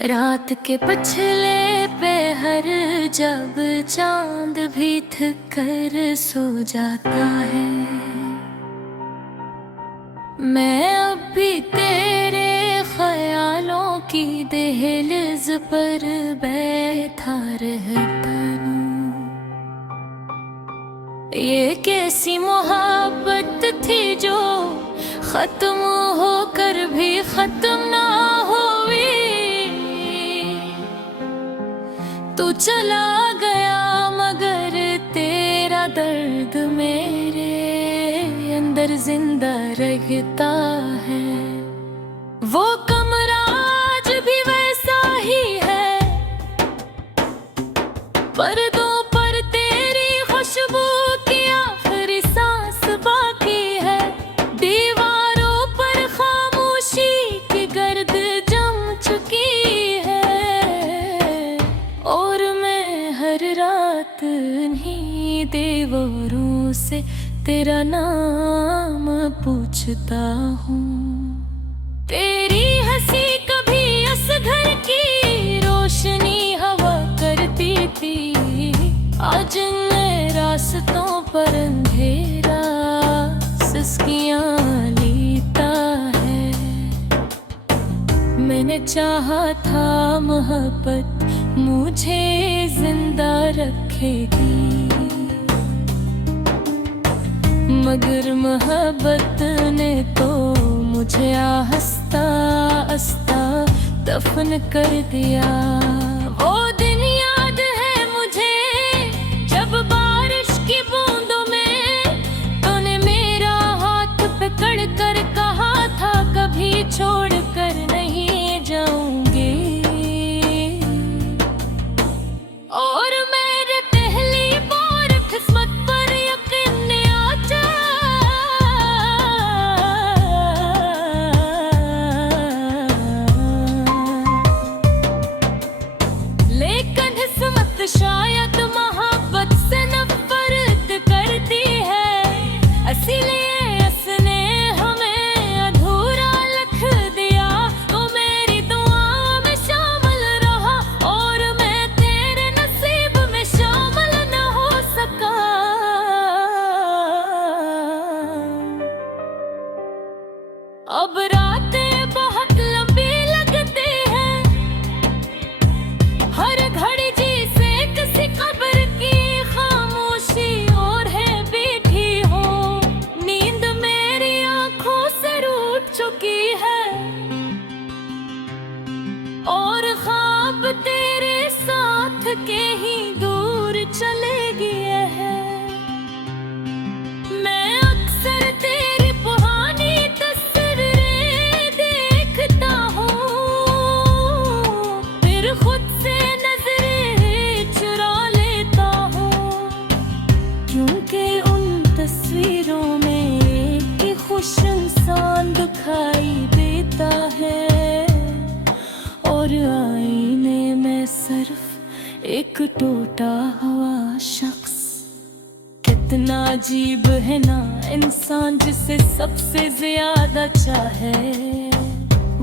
रात के पछले पहर जब चांद भी थक कर सो जाता है, मैं अब भी तेरे ख्यालों की दहलीज पर बैठा रहता हूँ। ये कैसी मोहब्बत थी जो खत्म होकर भी खत्म ना हुई। तू चला गया मगर तेरा दर्द मेरे अंदर जिंदा रहता है। वो कमरा आज भी वैसा ही है, पर्दों पर तेरी खुशबू की आखिरी सांस बाकी है। दीवारों पर खामोशी की गर्द जम चुकी है, और मैं हर रात इन्हीं दीवारों से तेरा नाम पूछता हूँ। तेरी हंसी कभी असगर की रोशनी हवा करती थी, आज नए रास्तों पर अंधेरा सिसकियाँ लेता है। मैंने चाहा था मोहब्बत मुझे जिंदा रखेगी, मगर मोहब्बत ने तो मुझे आहिस्ता आहिस्ता दफन कर दिया। वो दिन याद है मुझे जब बारिश की बूंदों में तूने मेरा हाथ पकड़ कर कहा था कभी छोड़ कर नहीं जाऊंगी। और मेरे पहली बार किस्मत पर यकीन आ जाए, लेकिन किस्मत शायद मोहब्बत से नफरत करती है, इसीलिए उसने हमें अधूरा लिख दिया। तो मेरी दुआ में शामिल रहा और मैं तेरे नसीब में शामिल न हो सका। अब रातें बहुत लंबी लगती हैं, हर घड़ी जैसे किसी कब्र की खामोशी और है बैठी हो। नींद मेरी आंखों से रूठ चुकी है और ख्वाब तेरे साथ के ही दूर चले गए हैं। मैं अक्सर तेरी पुरानी तस्वीरें देखता हूँ, फिर खुद से नजरें चुरा लेता हूँ, क्योंकि उन तस्वीरों में एक ही खुश इंसान दिखाई देता है, और आईने में सिर्फ एक टूटा हुआ शख्स। कितना अजीब है ना इंसान जिसे सबसे ज्यादा चाहे,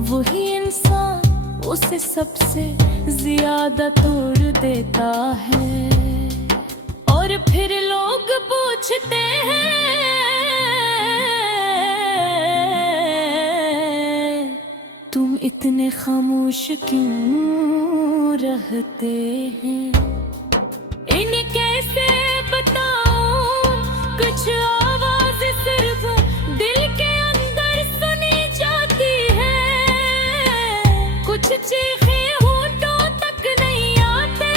वही इंसान उसे सबसे ज्यादा तोड़ देता है। और फिर लोग पूछते हैं तुम इतने खामोश क्यों रहते हैं। इन्हें कैसे बताऊं, कुछ आवाज सिर्फ दिल के अंदर सुनी जाती है, कुछ चीखें होठों तक नहीं आते,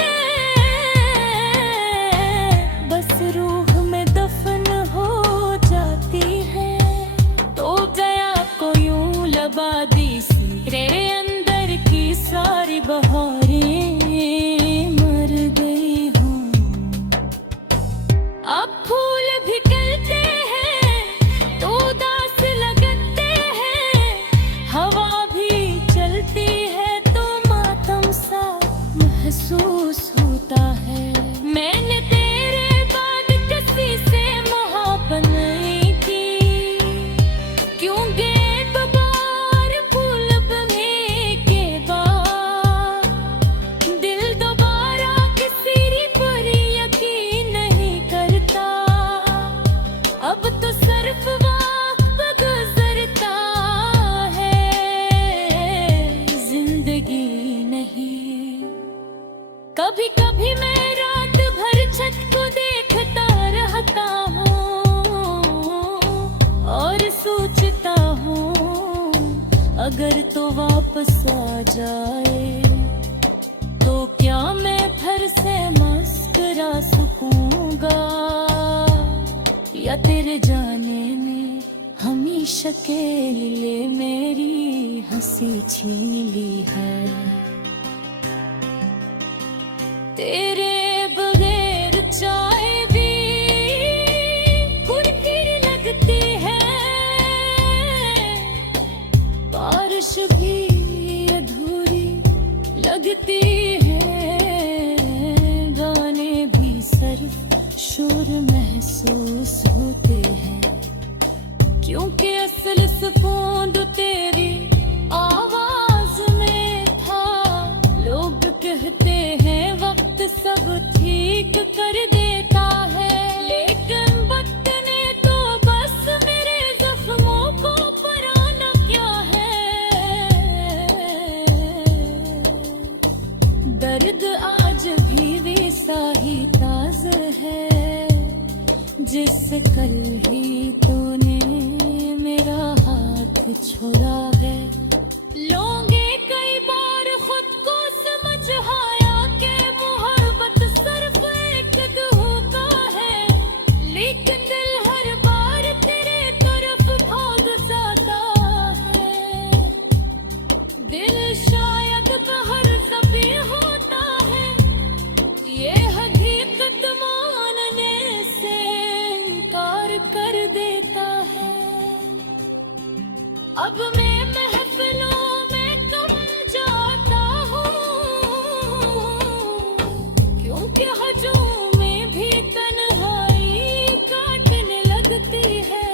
बस रूह में दफन हो जाती है। तो गया को यूं लबादी सी तेरे अंदर की सारी बहारें मर गई हूँ। अब फूल भी खिलते हैं तो उदास लगते हैं, हवा भी चलती है तो मातम सा महसूस होता है। मैंने तेरे बाद किसी से मोहब्बत नहीं की, क्योंकि एक बार फूल बने के बाद कभी कभी मैं रात भर छत को देखता रहता हूँ और सोचता हूँ अगर तो वापस आ जाए तो क्या मैं फिर से मुस्कुरा सकूंगा, या तेरे जाने में हमेशा के लिए मेरी हंसी छीन ली है। तेरे बगैर चाय भी कुरकुरी लगती है, बारिश भी अधूरी लगती है, गाने भी सिर्फ शोर महसूस होते हैं, क्योंकि असल सुकून तो तेरी आवाज में था। लोग कहते हैं वक्त सब ठीक कर देता है, लेकिन वक्त ने तो बस मेरे जख्मों को पराना क्या है। दर्द आज भी वैसा ही ताज़ा है जिससे कल ही तूने मेरा हाथ छोड़ा है। लोगे कई बार खुद को समझ आया कि मोहब्बत सिर्फ एक धोखा है, लेकिन दिल हर बार तेरे तरफ भाग जाता है। दिल शायद बाहर सभी होता है, ये हकीकत मानने से इनकार कर देता है। अब मैं महफिलों में कम जाता हूँ, क्योंकि हजूम में भी तन्हाई काटने लगती है।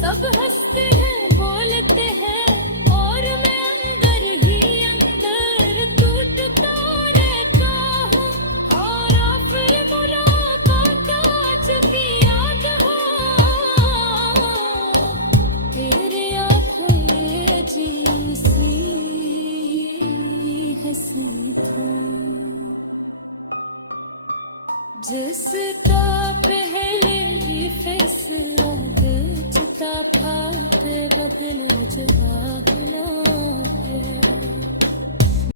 सब हंसते हैं बोलते हैं और मैं अंदर ही अंदर टूटता रहता हूँ। हारा फिर मुलाकात आज की याद हो, तेरे आँखों ये जी सी हंसी था, जिसका पहले ही फैसला बेचता था, तेरा दिल जवाब ना